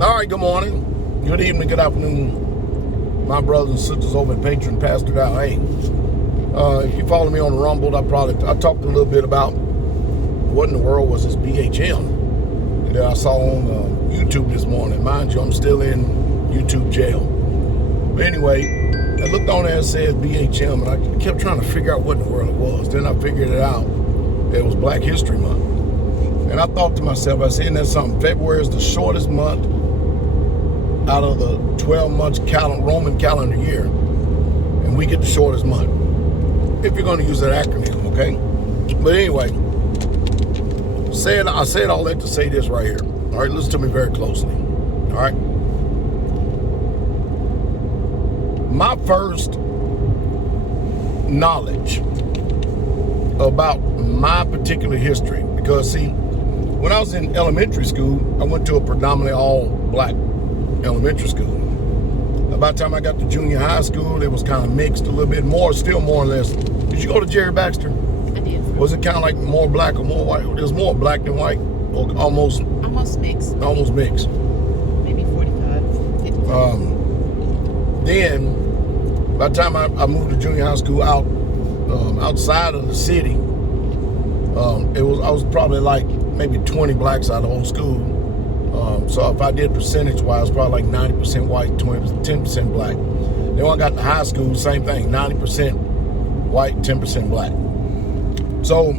All right, good morning, good evening, good afternoon, my brothers and sisters over at Patron Pastor Dowell. Hey, if you follow me on Rumble, I talked a little bit about what in the world was this BHM that I saw on YouTube this morning. Mind you, I'm still in YouTube jail. But anyway, I looked on there and said BHM, and I kept trying to figure out what in the world it was. Then I figured it out. It was Black History Month. And I thought to myself, I said, isn't that something? February is the shortest month out of the 12 months Roman calendar year, and we get the shortest month, if you're going to use that acronym, okay? But anyway, I said all that to say this right here. All right, listen to me very closely. All right, my first knowledge about my particular history, because see, when I was in elementary school, I went to a predominantly all black elementary school. By the time I got to junior high school, it was kind of mixed a little bit more, still more or less. Did you go to Jerry Baxter? I did. Was it kind of like more black or more white? It was more black than white, or almost mixed. Almost mixed. Maybe 45, 50. Then, by the time I moved to junior high school outside of the city, I was probably like maybe 20 blacks out of the whole school. So if I did percentage-wise, probably like 90% white, 10% black. Then when I got to high school, same thing, 90% white, 10% black. So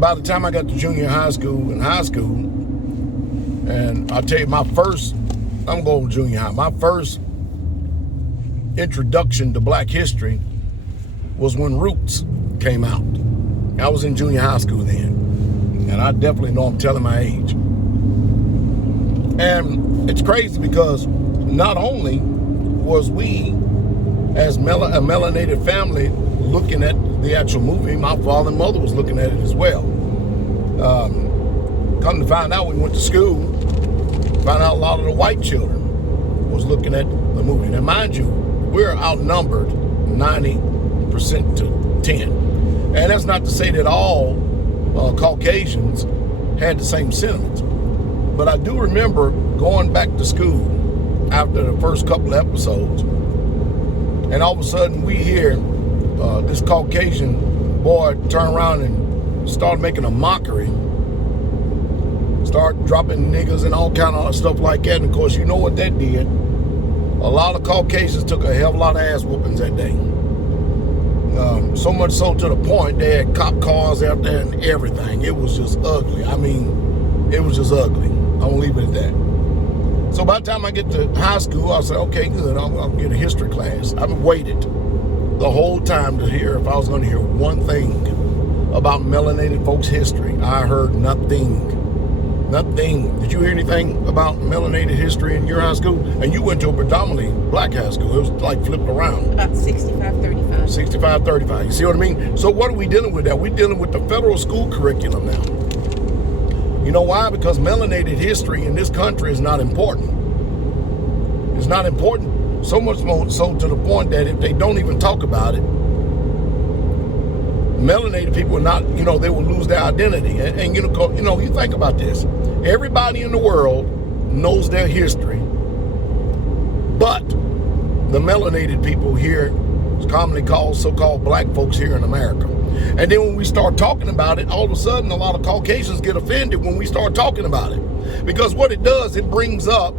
by the time I got to junior high school and high school, and I'll tell you, I'm going to junior high, my first introduction to black history was when Roots came out. I was in junior high school then, and I definitely know I'm telling my age. And it's crazy because not only was we as a melanated family looking at the actual movie, my father and mother was looking at it as well. Come to find out, we went to school, found out a lot of the white children was looking at the movie. Now mind you, we're outnumbered 90% to 10. And that's not to say that all Caucasians had the same sentiments. But I do remember going back to school after the first couple of episodes, and all of a sudden we hear this Caucasian boy turn around and start making a mockery, start dropping niggas and all kind of stuff like that. And of course, you know what that did. A lot of Caucasians took a hell of a lot of ass whoopings that day. So much so to the point they had cop cars out there and everything. It was just ugly. I mean, it was just ugly. I'm gonna leave it at that. So by the time I get to high school, I said, okay, good, I'll get a history class. I've waited the whole time to hear if I was gonna hear one thing about melanated folks' history. I heard nothing. Nothing. Did you hear anything about melanated history in your high school? And you went to a predominantly black high school. It was like flipped around. About 65-35. 65-35. You see what I mean? So what are we dealing with now? We're dealing with the federal school curriculum now. You know why? Because melanated history in this country is not important. It's not important, so much more so to the point that if they don't even talk about it, melanated people are not, they will lose their identity. And you think about this. Everybody in the world knows their history, but the melanated people here is commonly called so-called black folks here in America. And then when we start talking about it, all of a sudden a lot of Caucasians get offended when we start talking about it. Because what it does, it brings up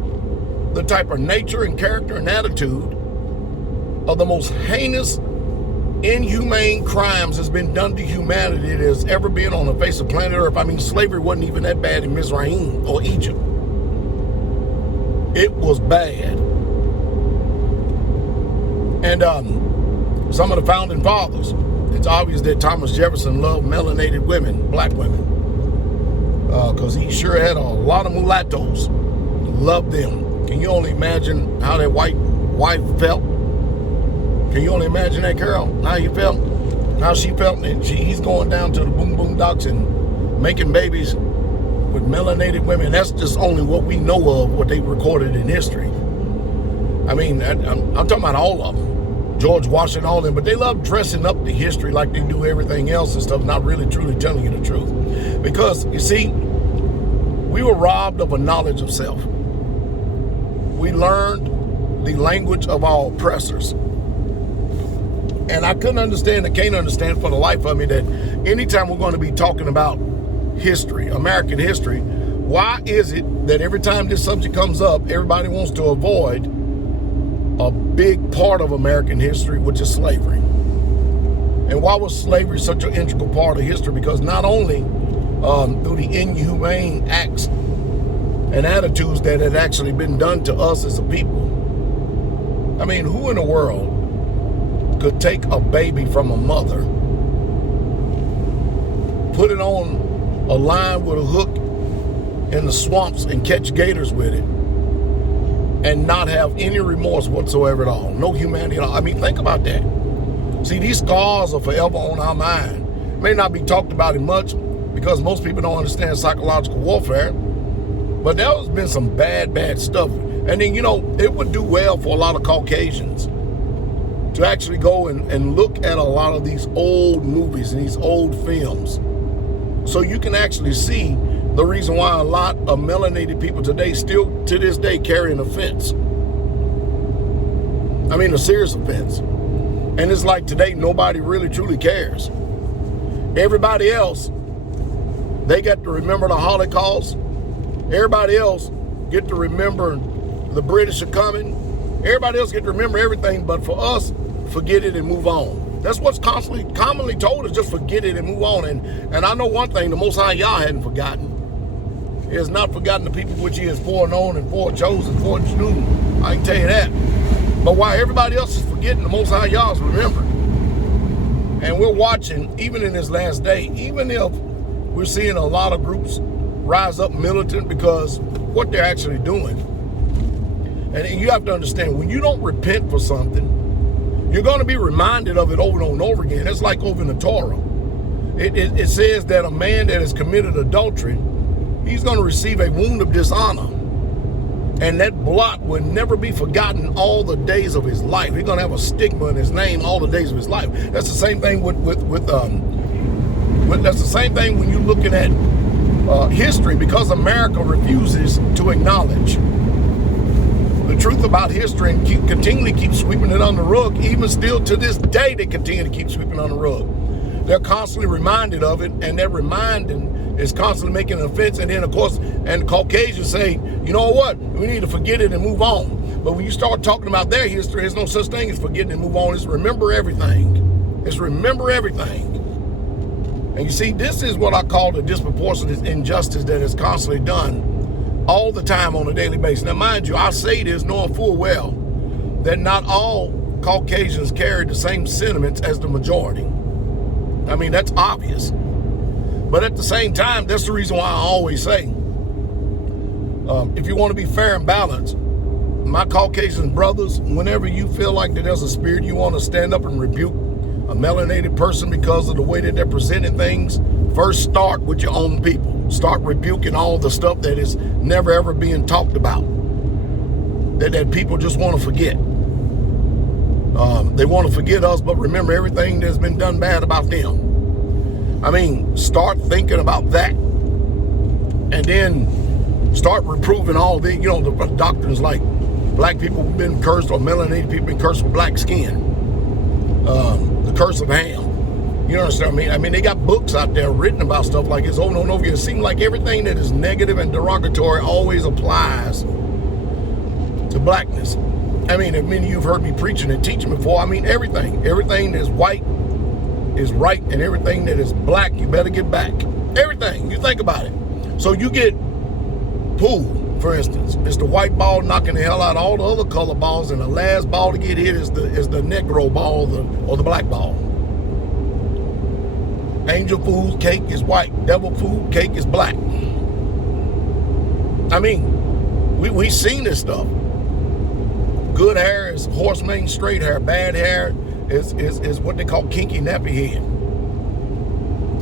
the type of nature and character and attitude of the most heinous, inhumane crimes that's been done to humanity that has ever been on the face of planet Earth. I mean, slavery wasn't even that bad in Mizraim or Egypt. It was bad. And some of the founding fathers, it's obvious that Thomas Jefferson loved melanated women, black women, because he sure had a lot of mulattoes. Loved them. Can you only imagine how that white wife felt? Can you only imagine that, Carol? How he felt? How she felt? And he's going down to the boom boom docks and making babies with melanated women. That's just only what we know of, what they recorded in history. I mean, I'm talking about all of them. George Washington, all of them, but they love dressing up the history like they do everything else and stuff, not really truly telling you the truth. Because, you see, we were robbed of a knowledge of self. we learned the language of our oppressors. And I couldn't understand, I can't understand for the life of me that anytime we're going to be talking about history, American history, why is it that every time this subject comes up, everybody wants to avoid a big part of American history, which is slavery? And why was slavery such an integral part of history? Because not only through the inhumane acts and attitudes that had actually been done to us as a people. I mean, who in the world could take a baby from a mother, put it on a line with a hook in the swamps and catch gators with it and not have any remorse whatsoever at all? No humanity at all. I mean, think about that. See, these scars are forever on our mind. May not be talked about it much because most people don't understand psychological warfare, but there has been some bad stuff. And then, it would do well for a lot of Caucasians to actually go and look at a lot of these old movies and these old films, so you can actually see the reason why a lot of melanated people today still to this day carry an offense. I mean, a serious offense. And it's like today, nobody really truly cares. Everybody else, they got to remember the Holocaust. Everybody else get to remember the British are coming. Everybody else get to remember everything, but for us, forget it and move on. That's what's commonly told, is just forget it and move on. And I know one thing, the Most High Yah hadn't forgotten. He has not forgotten the people which he has foreknown and forechosen, foreknew. I can tell you that. But while everybody else is forgetting, the Most High Yah is remembering. And we're watching, even in this last day, even if we're seeing a lot of groups rise up militant because what they're actually doing. And you have to understand, when you don't repent for something, you're going to be reminded of it over and over again. It's like over in the Torah. It says that a man that has committed adultery, he's going to receive a wound of dishonor. And that blot will never be forgotten all the days of his life. He's going to have a stigma in his name all the days of his life. That's the same thing that's the same thing when you're looking at history, because America refuses to acknowledge the truth about history and continually keep sweeping it on the rug. Even still to this day, they continue to keep sweeping on the rug. They're constantly reminded of it, and that reminding is constantly making an offense. And then, of course, and Caucasians say, you know what, we need to forget it and move on. But when you start talking about their history, there's no such thing as forgetting and move on. It's remember everything. It's remember everything. And you see, this is what I call the disproportionate injustice that is constantly done all the time on a daily basis. Now, mind you, I say this knowing full well that not all Caucasians carry the same sentiments as the majority. I mean, that's obvious. But at the same time, that's the reason why I always say, if you want to be fair and balanced, my Caucasian brothers, whenever you feel like that there's a spirit, you want to stand up and rebuke a melanated person because of the way that they're presenting things, first start with your own people. Start rebuking all the stuff that is never ever being talked about, that people just want to forget. They want to forget us, but remember everything that's been done bad about them. I mean, start thinking about that, and then start reproving all the doctrines like black people have been cursed, or melanated people been cursed with black skin, the curse of Ham. You understand what I mean? I mean, they got books out there written about stuff like this over and over again. It seems like everything that is negative and derogatory always applies to blackness. I mean, if many of you have heard me preaching and teaching before, I mean, everything that's white is right, and everything that is black, you better get back. Everything. You think about it. So you get pool, for instance. It's the white ball knocking the hell out of all the other color balls, and the last ball to get hit is the Negro ball or the black ball. Angel food cake is white. Devil food cake is black. I mean, we've seen this stuff. Good hair is horse mane straight hair. Bad hair is what they call kinky nappy head.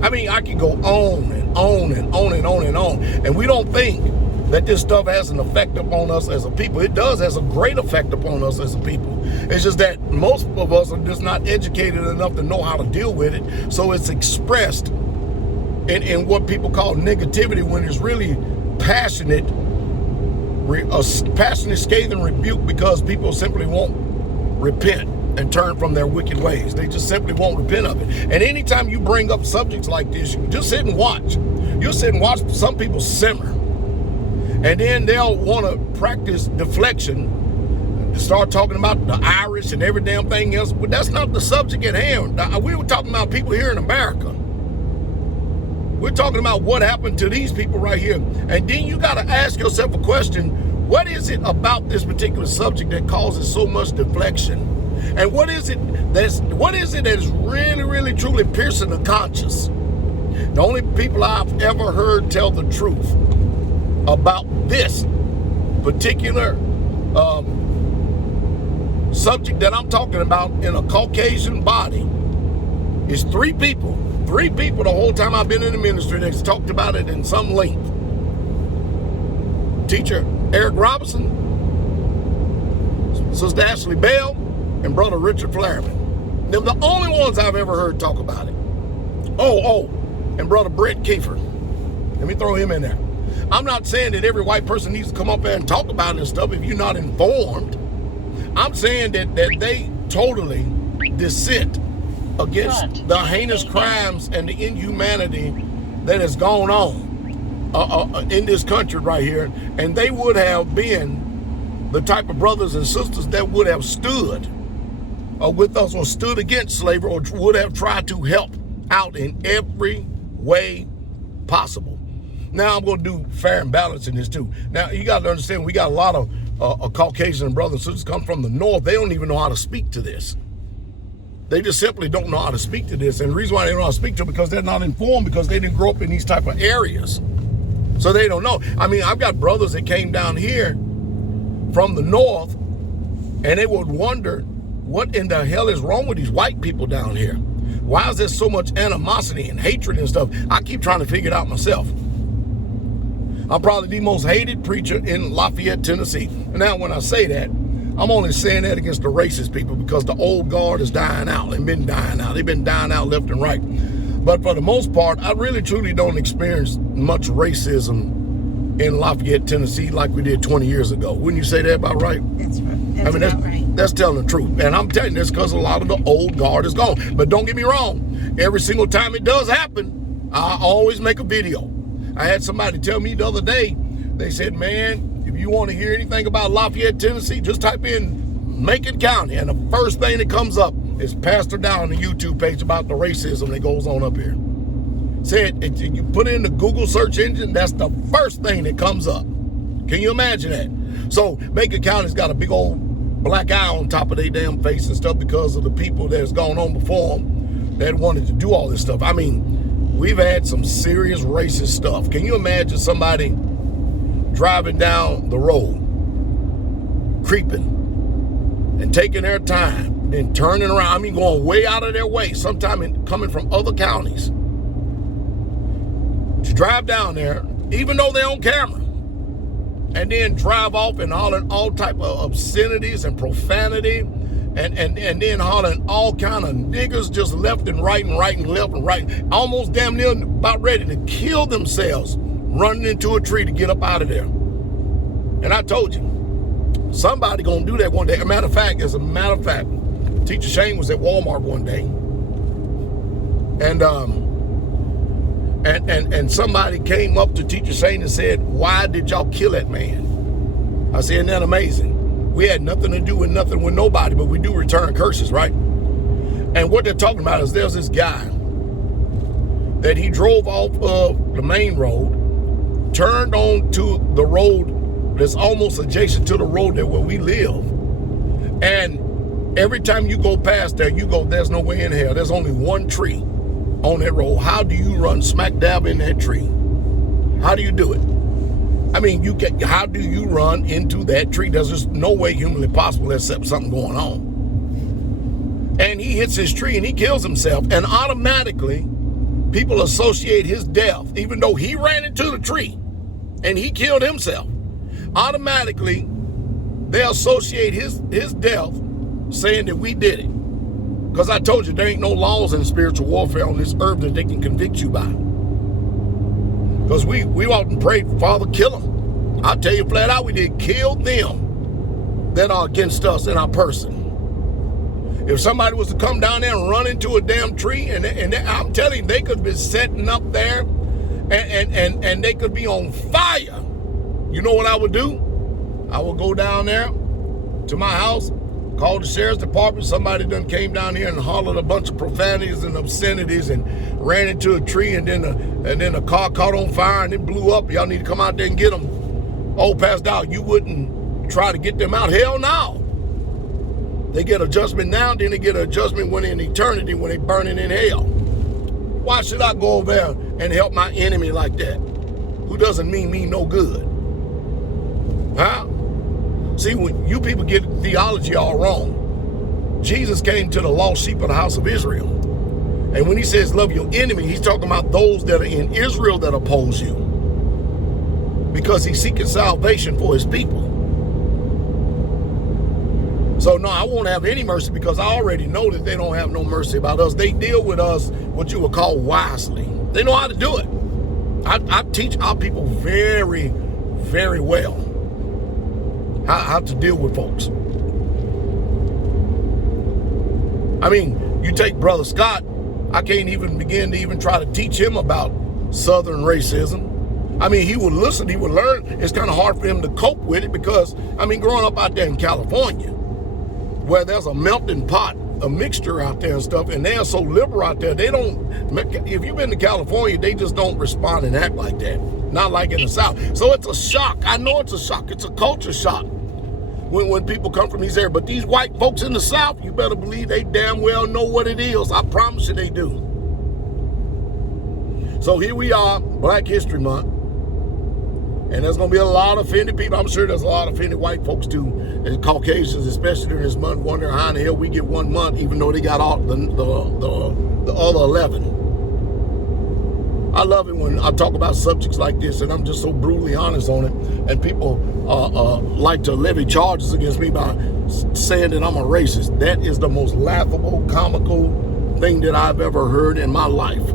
I mean, I can go on and on and on and on and on. And we don't think that this stuff has an effect upon us as a people. It does, has a great effect upon us as a people. It's just that most of us are just not educated enough to know how to deal with it. So it's expressed in what people call negativity, when it's really passionate passionate scathing rebuke because people simply won't repent and turn from their wicked ways. They just simply won't repent of it. And anytime you bring up subjects like this, you just sit and watch. You'll sit and watch some people simmer. And then they'll want to practice deflection, start talking about the Irish and every damn thing else. But that's not the subject at hand. We were talking about people here in America. We're talking about what happened to these people right here. And then you got to ask yourself a question. What is it about this particular subject that causes so much deflection? And what is it that's really, really, truly piercing the conscience? The only people I've ever heard tell the truth about this particular subject that I'm talking about in a Caucasian body is three people. Three people the whole time I've been in the ministry that's talked about it in some length. Teacher Eric Robinson, Sister Ashley Bell, and Brother Richard Flaherman. They're the only ones I've ever heard talk about it. And Brother Brett Kiefer. Let me throw him in there. I'm not saying that every white person needs to come up there and talk about this stuff if you're not informed. I'm saying that they totally dissent against the heinous crimes and the inhumanity that has gone on in this country right here. And they would have been the type of brothers and sisters that would have stood with us or stood against slavery or would have tried to help out in every way possible. Now I'm going to do fair and balance in this too. Now you got to understand we got a lot of Caucasian brothers and sisters come from the north. They don't even know how to speak to this. They just simply don't know how to speak to this. And the reason why they don't know how to speak to it because they're not informed because they didn't grow up in these type of areas. So they don't know. I mean, I've got brothers that came down here from the north and they would wonder what in the hell is wrong with these white people down here? Why is there so much animosity and hatred and stuff? I keep trying to figure it out myself. I'm probably the most hated preacher in Lafayette, Tennessee. Now, when I say that, I'm only saying that against the racist people because the old guard is dying out. They've been dying out. They've been dying out left and right. But for the most part, I really, truly don't experience much racism in Lafayette, Tennessee like we did 20 years ago. Wouldn't you say that about right? That's right. That's telling the truth. And I'm telling you this because a lot of the old guard is gone. But don't get me wrong. Every single time it does happen, I always make a video. I had somebody tell me the other day, they said, man, if you want to hear anything about Lafayette, Tennessee, just type in Macon County. And the first thing that comes up is Pastor Dowell on the YouTube page about the racism that goes on up here. Said, you put in the Google search engine, that's the first thing that comes up. Can you imagine that? So Macon County's got a big old black eye on top of their damn face and stuff because of the people that's gone on before them that wanted to do all this stuff. I mean, we've had some serious racist stuff. Can you imagine somebody driving down the road, creeping, and taking their time, then turning around, I mean, going way out of their way, sometimes coming from other counties, to drive down there, even though they're on camera, and then drive off and hollering all type of obscenities and profanity, and then hollering all kind of niggers just left and right and right and left and right, almost damn near about ready to kill themselves, running into a tree to get up out of there. And I told you, somebody gonna do that one day. As a matter of fact, Teacher Shane was at Walmart one day, and somebody came up to Teacher Shane and said, "Why did y'all kill that man?" I said, "Isn't that amazing? We had nothing to do with nothing with nobody, but we do return curses, right?" And what they're talking about is there's this guy that he drove off of the main road, turned on to the road that's almost adjacent to the road that where we live. And every time you go past there, there's no way in hell. There's only one tree on that road. How do you run smack dab in that tree? How do you do it? I mean, how do you run into that tree? There's just no way humanly possible except something going on. And he hits his tree and he kills himself. And automatically, people associate his death, even though he ran into the tree and he killed himself. Automatically, they associate his death saying that we did it. Because I told you, there ain't no laws in spiritual warfare on this earth that they can convict you by. Because we often pray, Father, kill him. I'll tell you flat out, we did kill them that are against us in our person. If somebody was to come down there and run into a damn tree, and I'm telling you, they could be setting up there, and they could be on fire. You know what I would do? I would go down there to my house, call the sheriff's department. Somebody done came down here and hollered a bunch of profanities and obscenities and ran into a tree, and then a car caught on fire and it blew up. Y'all need to come out there and get them. Oh, Pastor Dowell, you wouldn't try to get them out? Hell no. They get a judgment now, then they get a judgment when in eternity, when they burning in hell. Why should I go over there and help my enemy like that, who doesn't mean me no good? Huh? See, when you people get theology all wrong, Jesus came to the lost sheep of the house of Israel. And when he says love your enemy, he's talking about those that are in Israel that oppose you, because he's seeking salvation for his people. So no, I won't have any mercy, because I already know that they don't have no mercy about us. They deal with us what you would call wisely. They know how to do it. I teach our people very, very well how to deal with folks. I mean, you take Brother Scott, I can't even begin to even try to teach him about Southern racism. I mean, he would listen, he would learn. It's kind of hard for him to cope with it, because, I mean, growing up out there in California, where there's a melting pot, a mixture out there and stuff, and they're so liberal out there, they don't, if you've been to California, they just don't respond and act like that. Not like in the South. So it's a shock. I know it's a shock. It's a culture shock when people come from these areas. But these white folks in the South, you better believe they damn well know what it is. I promise you they do. So here we are, Black History Month. And there's going to be a lot of offended people. I'm sure there's a lot of offended white folks too, and Caucasians, especially during this month, wondering how in the hell we get 1 month, even though they got all the other 11. I love it when I talk about subjects like this, and I'm just so brutally honest on it, and people like to levy charges against me by saying that I'm a racist. That is the most laughable, comical thing that I've ever heard in my life.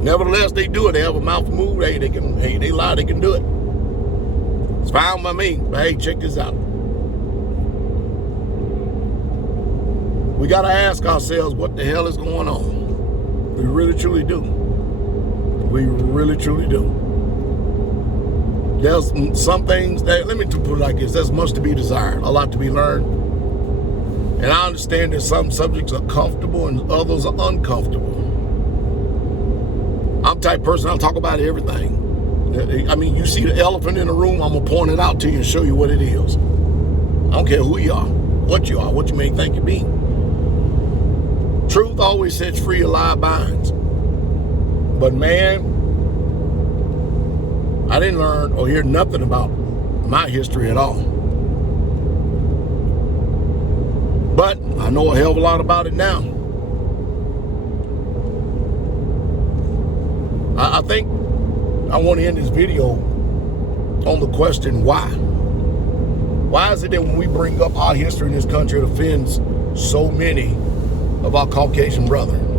Nevertheless, they do it. They have a mouth to move. Hey, they lie, they can do it. It's fine by me. But hey, check this out. We got to ask ourselves what the hell is going on. We really, truly do. We really, truly do. There's some things that, let me put it like this, there's much to be desired, a lot to be learned. And I understand that some subjects are comfortable and others are uncomfortable. I'm the type of person, I'll talk about everything. I mean, you see the elephant in the room, I'm going to point it out to you and show you what it is. I don't care who you are, what you may think you be. Truth always sets free, a lie binds. But man, I didn't learn or hear nothing about my history at all. But I know a hell of a lot about it now. I think I want to end this video on the question, why? Why is it that when we bring up our history in this country, it offends so many of our Caucasian brethren?